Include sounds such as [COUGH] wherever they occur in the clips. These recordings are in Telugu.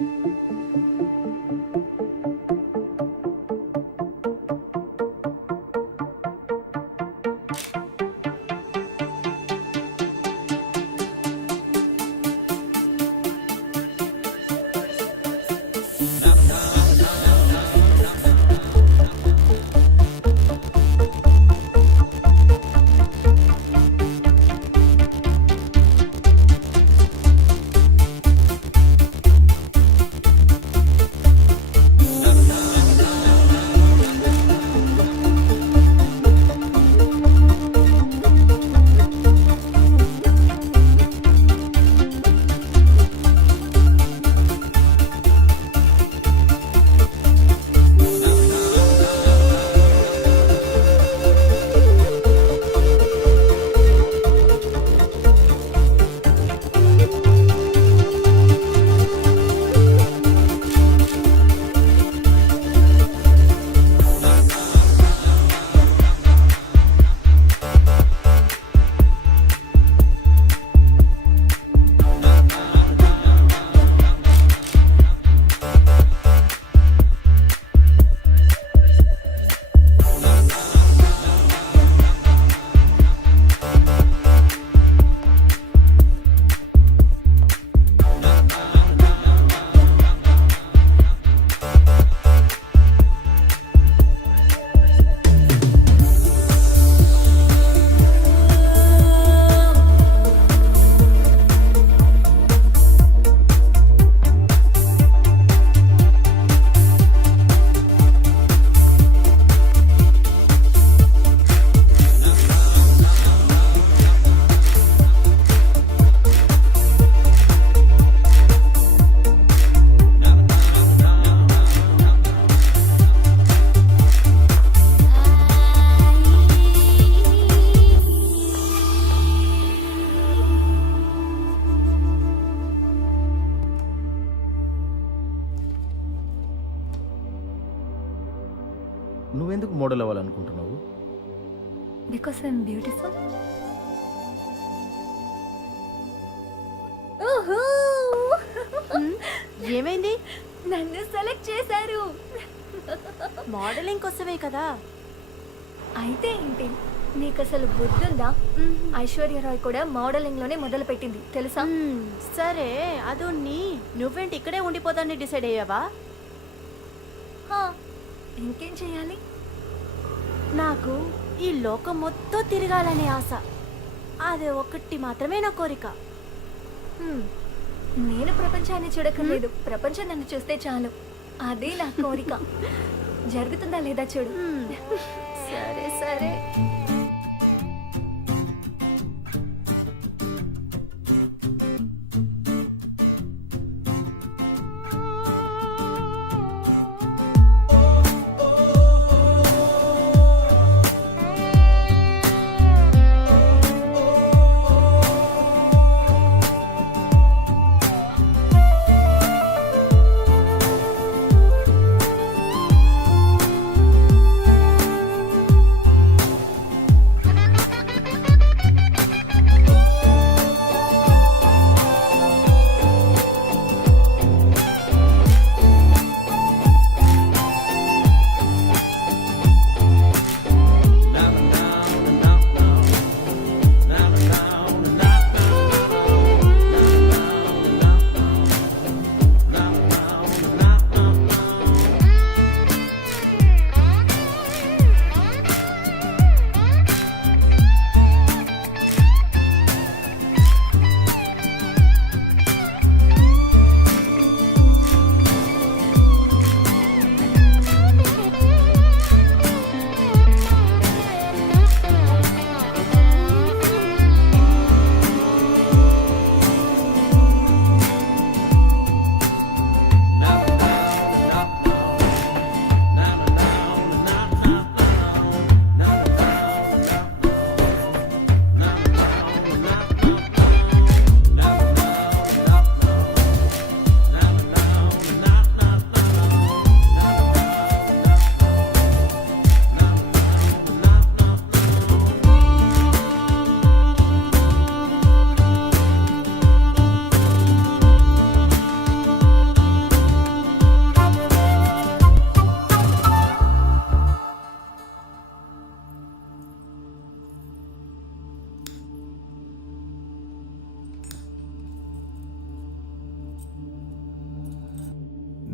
Música నువ్వెందుకు మోడల్ అవ్వాలనుకుంటున్నావు? బికాస్ ఐఎమ్ బ్యూటిఫుల్ ఏమైంది? నన్ను సెలెక్ట్ చేశారు. మోడలింగ్ కోసమే కదా? అయితే ఏంటి? నీకు అసలు బుద్ధుందా ఐశ్వర్య రాయ్ కూడా మోడలింగ్లోనే మొదలు పెట్టింది. తెలుసా? సరే అదున్ని నువ్వేంటి ఇక్కడే ఉండిపోతాన్ని డిసైడ్ అయ్యావా? హా, ఇంకేం చేయాలి? నాకు ఈ లోకం మొత్తం తిరగాలనే ఆశ. అదే ఒక్కటి మాత్రమే నా కోరిక? హ్మ్. నేను ప్రపంచాన్ని చూడక్కర్లేదు. ప్రపంచం నన్ను చూస్తే చాలు. అదే నా కోరిక. [LAUGHS] జరుగుతుందా లేదా చూడు. సరే సరే.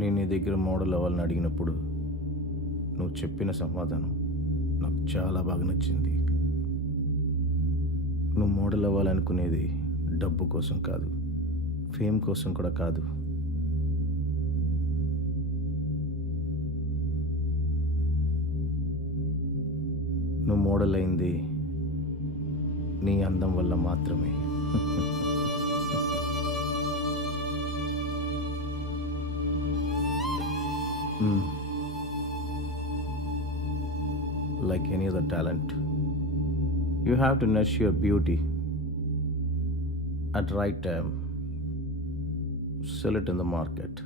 నేను నీ దగ్గర మోడల్ అవ్వాలని అడిగినప్పుడు నువ్వు చెప్పిన సమాధానం నాకు చాలా బాగా నచ్చింది. నువ్వు మోడల్ అవ్వాలనుకునేది డబ్బు కోసం కాదు ఫేమ్ కోసం కూడా కాదు. నువ్వు మోడల్ అయింది నీ అందం వల్ల మాత్రమే. [LAUGHS] Mm. Like any other talent, you have to nurture your beauty at right time. Sell it in the market.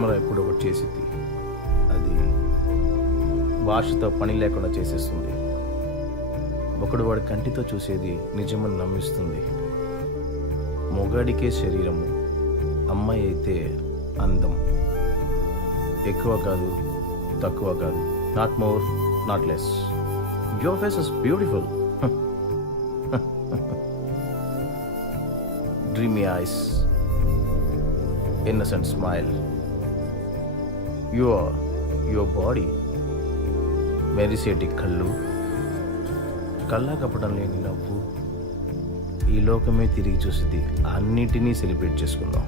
Camera ఎప్పుడు ఒకటి చేసింది అది భాషతో పని లేకుండా చేసేస్తుంది. ఒకడు వాడి కంటితో చూసేది నిజమని నమ్మిస్తుంది. మొగాడికే శరీరము అమ్మాయి అయితే అందం. ఎక్కువ కాదు తక్కువ కాదు. Not more not less your face is beautiful dreamy eyes innocent smile. Your your body మెరిసేటి కళ్ళు. కళ్ళ కప్పడం లేని నవ్వు. ఈ లోకమే తిరిగి చూసింది. అన్నిటినీ సెలబ్రేట్ చేసుకుందాం.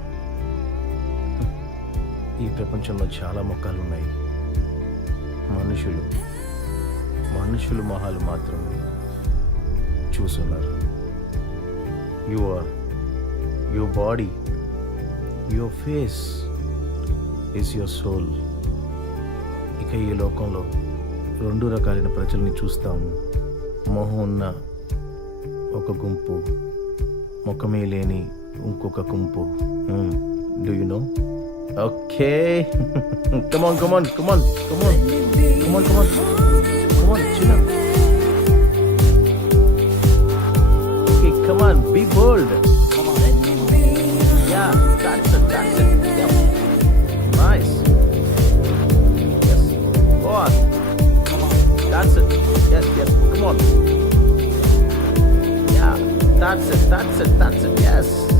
ఈ ప్రపంచంలో చాలా మొక్కలు ఉన్నాయి మనుషులు. మనుషులు మొహాలు మాత్రమే చూస్తున్నారు. Your your body your face is your soul ఈ లోకంలో రెండు రకాలైన ప్రజల్ని చూస్తాము మొహం ఉన్న ఒక గుంపు ముఖమే లేని ఇంకొక గుంపు. Do you know okay come on come on come on come on come on come on come on చిన్న okay come on be bold yes. Come on. Yeah, that's it, that's it, that's it. Yes.